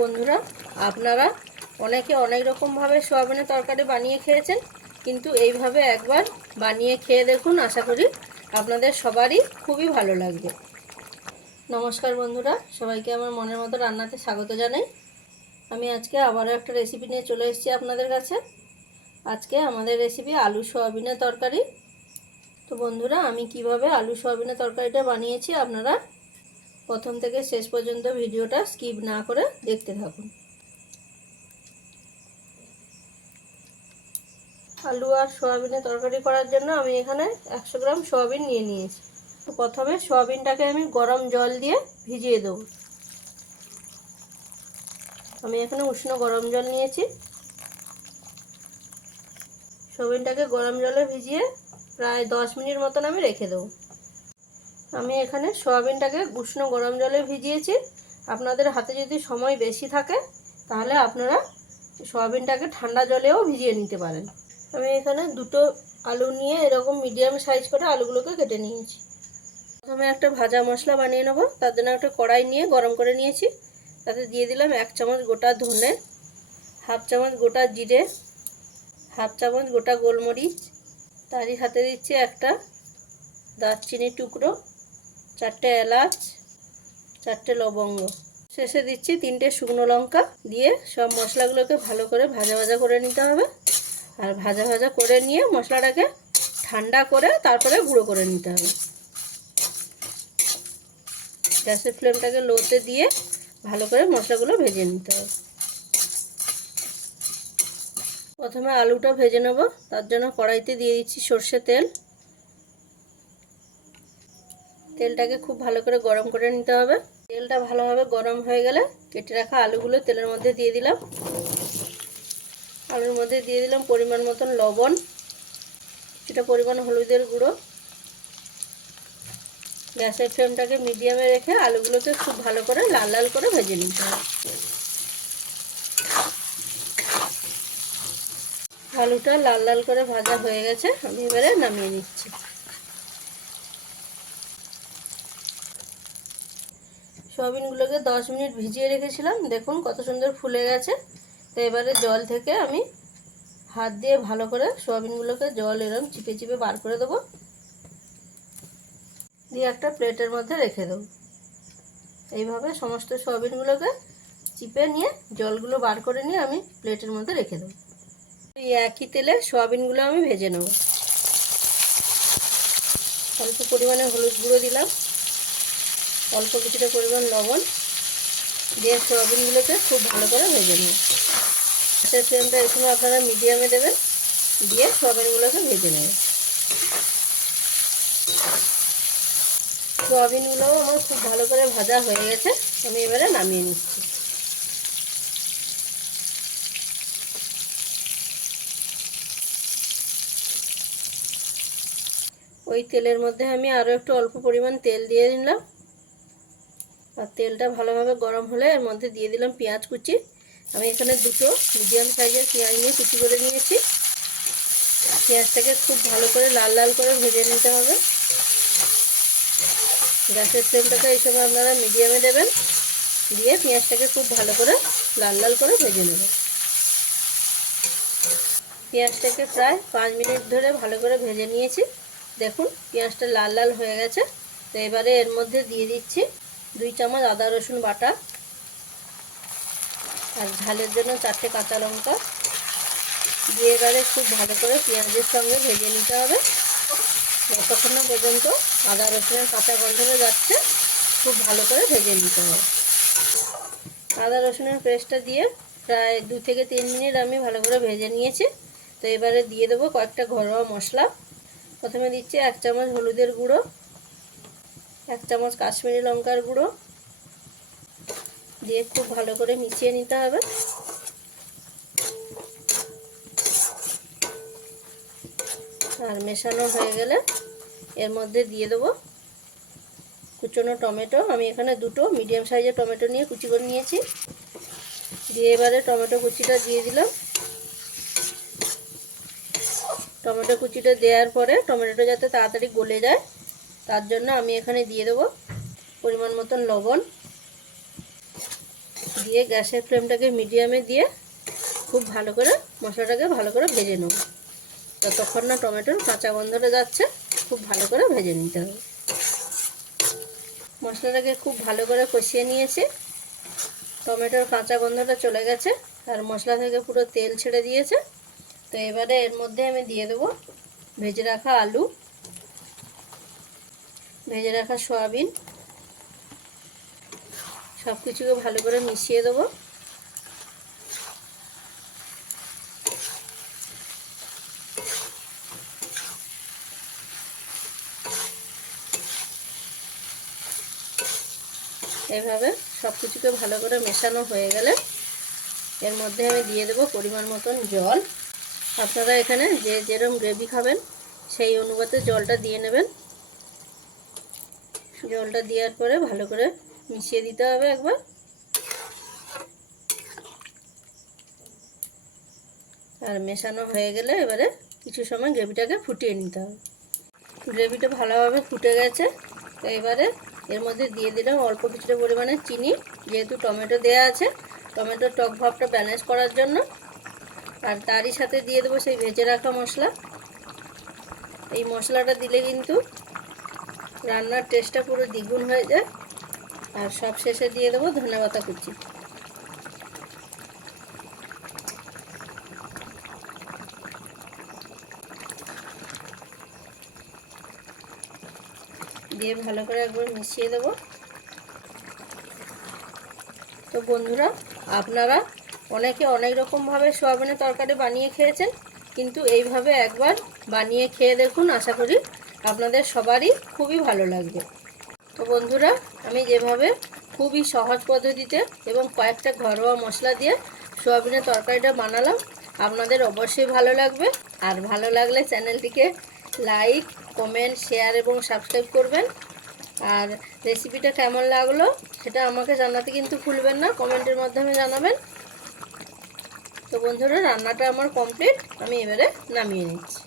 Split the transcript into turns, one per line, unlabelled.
বন্ধুরা, আপনারা অনেকে অনেক রকমভাবে সোয়াবিনের তরকারি বানিয়ে খেয়েছেন, কিন্তু এইভাবে একবার বানিয়ে খেয়ে দেখুন, আশা করি আপনাদের সবারই খুবই ভালো লাগবে। নমস্কার বন্ধুরা, সবাইকে আমার মনের মতো রান্নাতে স্বাগত জানাই। আমি আজকে আবারও একটা রেসিপি নিয়ে চলে এসেছি আপনাদের কাছে। আজকে আমাদের রেসিপি আলু সোয়াবিনের তরকারি। তো বন্ধুরা, আমি কীভাবে আলু সোয়াবিনের তরকারিটা বানিয়েছি আপনারা প্রথম থেকে শেষ পর্যন্ত ভিডিওটা স্কিপ না করে দেখতে থাকুন। আলু আর সোয়াবিনের তরকারি করার জন্য আমি এখানে একশো গ্রাম সোয়াবিন নিয়ে নিয়েছি। প্রথমে সোয়াবিনটাকে আমি গরম জল দিয়ে ভিজিয়ে দেবো। আমি এখানে উষ্ণ গরম জল নিয়েছি। সোয়াবিনটাকে গরম জলে ভিজিয়ে প্রায় দশ মিনিট মতন আমি রেখে দেবো। আমি এখানে সোয়াবিনটাকে উষ্ণ গরম জলে ভিজিয়েছি। আপনাদের হাতে যদি সময় বেশি থাকে, তাহলে আপনারা সোয়াবিনটাকে ঠান্ডা জলেও ভিজিয়ে নিতে পারেন। আমি এখানে দুটো আলু নিয়ে এরকম মিডিয়াম সাইজ করে আলুগুলোকে কেটে নিয়েছি। প্রথমে একটা ভাজা মশলা বানিয়ে নেব, তার জন্য একটা কড়াই নিয়ে গরম করে নিয়েছি। তাতে দিয়ে দিলাম এক চামচ গোটা ধনে, হাফ চামচ গোটা জিরে, হাফ চামচ গোটা গোলমরিচ, তারই হাতে দিচ্ছি একটা দারচিনি টুকরো। চারটে এলাচ, চারটে লবঙ্গ। শেষে দিচ্ছি তিনটে শুকনো লঙ্কা দিয়ে সব মশলাগুলোকে ভালো করে ভাজা ভাজা করে নিতে হবে। আর ভাজা ভাজা করে নিয়ে মশলাটাকে ঠান্ডা করে তারপরে গুঁড়ো করে নিতে হবে। গ্যাসের ফ্লেমটাকে লোতে দিয়ে ভালো করে মশলাগুলো ভেজে নিতে হবে। প্রথমে আলুটা ভেজে নেব, তার জন্য কড়াইতে দিয়ে দিচ্ছি সর্ষে তেল। তেলটাকে খুব ভালো করে গরম করে নিতে হবে। তেলটা ভালোভাবে গরম হয়ে গেলে কেটে রাখা আলুগুলো তেলের মধ্যে দিয়ে দিলাম। আলুর মধ্যে দিয়ে দিলাম পরিমাণ মতন লবণ, কিছুটা পরিমাণ হলুদের গুঁড়ো। গ্যাসের ফ্লেমটাকে মিডিয়ামে রেখে আলুগুলোকে খুব ভালো করে লাল লাল করে ভেজে নিতে হবে। আলুটা লাল লাল করে ভাজা হয়ে গেছে, আমি এবারে নামিয়ে নিচ্ছি। সয়াবিনগুলোকে দশ মিনিট ভিজিয়ে রেখেছিলাম। দেখুন কত সুন্দর ফুলে গেছে। তো এবারে জল থেকে আমি হাত দিয়ে ভালো করে সয়াবিনগুলোকে জল এরম চিপে চিপে বার করে দেবো। দিয়ে একটা প্লেটের মধ্যে রেখে দেবো। এইভাবে সমস্ত সয়াবিনগুলোকে চিপে নিয়ে জলগুলো বার করে নিয়ে আমি প্লেটের মধ্যে রেখে দেবো। এই একই তেলে সয়াবিনগুলো আমি ভেজে নেব। অল্প পরিমাণে হলুদ গুঁড়ো দিলাম। অল্প কিছুটা পরিমাণ লবণ দিয়ে সয়াবিনগুলোকে খুব ভালো করে ভেজে নেব গ্যাসের ফ্লেমটা এই সময় আপনারা মিডিয়ামে দেবেন, দিয়ে সয়াবিনগুলোকে ভেজে নেবেন সয়াবিনগুলোও আমার খুব ভালো করে ভাজা হয়ে গেছে, আমি এবারে নামিয়ে নিচ্ছি। ওই তেলের মধ্যে আমি আরও একটু অল্প পরিমাণ তেল দিয়ে দিলাম আর তেলটা ভালোভাবে গরম হলে এর মধ্যে দিয়ে দিলাম পেঁয়াজ কুচি। আমি এখানে দুটো মিডিয়াম সাইজের পেঁয়াজ নিয়ে কুচি করে নিয়েছি। পেঁয়াজটাকে খুব ভালো করে লাল লাল করে ভেজে নিতে হবে। গ্যাসের ফ্লেমটাকে এই সময় আপনারা মিডিয়ামে দেবেন। দিয়ে পেঁয়াজটাকে খুব ভালো করে লাল লাল করে ভেজে নেবেন। পেঁয়াজটাকে প্রায় পাঁচ মিনিট ধরে ভালো করে ভেজে নিয়েছি। দেখুন, পেঁয়াজটা লাল লাল হয়ে গেছে। তো এবারে এর মধ্যে দিয়ে দিচ্ছি দুই চামচ আদা, রসুন বাটা আর ঝালের জন্য চারটে কাঁচা লঙ্কা। দিয়ে এবারে খুব ভালো করে পেঁয়াজের সঙ্গে ভেজে নিতে হবে। যতক্ষণ না পর্যন্ত আদা, রসুনের কাঁচা গন্ধ গন্ধটা যাচ্ছে, খুব ভালো করে ভেজে নিতে হবে। আদা, রসুনের পেস্টটা দিয়ে প্রায় দু থেকে তিন মিনিট আমি ভালো করে ভেজে নিয়েছি। তো এবারে দিয়ে দেবো কয়েকটা ঘরোয়া মশলা। প্রথমে দিচ্ছি এক চামচ হলুদের গুঁড়ো এক চামচ কাশ্মীরি লঙ্কার গুঁড়ো দিয়ে খুব ভালো করে মিশিয়ে নিতে হবে। আর মেশানো হয়ে গেলে এর মধ্যে দিয়ে দেবো কুচনো টমেটো। আমি এখানে দুটো মিডিয়াম সাইজের টমেটো নিয়ে কুচি করে নিয়েছি। দিয়ে এবারে টমেটো কুচিটা দিয়ে দিলাম। টমেটো কুচিটা দেওয়ার পরে টমেটোটা যাতে তাড়াতাড়ি গলে যায় তার জন্য আমি এখানে দিয়ে দেবো পরিমাণ মতন লবণ। দিয়ে গ্যাসের ফ্লেমটাকে মিডিয়ামে দিয়ে খুব ভালো করে মশলাটাকে ভালো করে ভেজে নেব। যতক্ষণ না টমেটোর কাঁচা গন্ধটা যাচ্ছে, খুব ভালো করে ভেজে নিতে হবে। মশলাটাকে খুব ভালো করে কষিয়ে নিয়েছি। টমেটোর কাঁচা গন্ধটা চলে গেছে আর মশলা থেকে পুরো তেল ছেড়ে দিয়েছে। তো এবারে এর মধ্যে আমি দিয়ে দেবো ভেজে রাখা আলু। ভেজে রাখা সয়াবিন। সব কিছুকে ভালো করে মিশিয়ে দেবো। এভাবে সব কিছুকে ভালো করে মেশানো হয়ে গেলে এর মধ্যে আমি দিয়ে দেবো পরিমাণ মতন জল। আপনারা এখানে যে যেরকম গ্রেভি খাবেন, সেই অনুপাতে জলটা দিয়ে নেবেন। জলটা দেওয়ার পরে ভালো করে মিশিয়ে দিতে হবে একবার। আর মেশানো হয়ে গেলে এবারে কিছু সময় গ্রেভিটাকে ফুটিয়ে নিতে হবে। গ্রেভিটা ভালোভাবে ফুটে গেছে, তো এবারে এর মধ্যে দিয়ে দিলাম অল্প কিছুটা পরিমাণে চিনি, যেহেতু টমেটো দেওয়া আছে, টমেটোর টক ভাবটা ব্যালেন্স করার জন্য। আর তারই সাথে দিয়ে দেবো সেই ভেজে রাখা মশলা। এই মশলাটা দিলে কিন্তু রান্নার টেস্টটা পুরো দ্বিগুণ হয়ে যায়। আর সব শেষে দিয়ে দেবো ধনেপাতা কুচি। দিয়ে ভালো করে একবার মিশিয়ে দেবো। তো বন্ধুরা, আপনারা অনেকে অনেক রকমভাবে সোয়াবিনের তরকারি বানিয়ে খেয়েছেন, কিন্তু এইভাবে একবার বানিয়ে খেয়ে দেখুন, আশা করি আপনাদের সবারই খুবই ভালো লাগবে। তো বন্ধুরা, আমি যেভাবে খুবই সহজ পদ্ধতিতে এবং কয়েকটা ঘরোয়া মশলা দিয়ে সোয়াবিনের তরকারিটা বানালাম, আপনাদের অবশ্যই ভালো লাগবে। আর ভালো লাগলে চ্যানেলটিকে লাইক, কমেন্ট, শেয়ার এবং সাবস্ক্রাইব করবেন। আর রেসিপিটা কেমন লাগল সেটা আমাকে জানাতে কিন্তু ভুলবেন না, কমেন্টের মাধ্যমে জানাবেন। তো বন্ধুরা, রান্নাটা আমার কমপ্লিট, আমি এবারে নামিয়ে নিচ্ছি।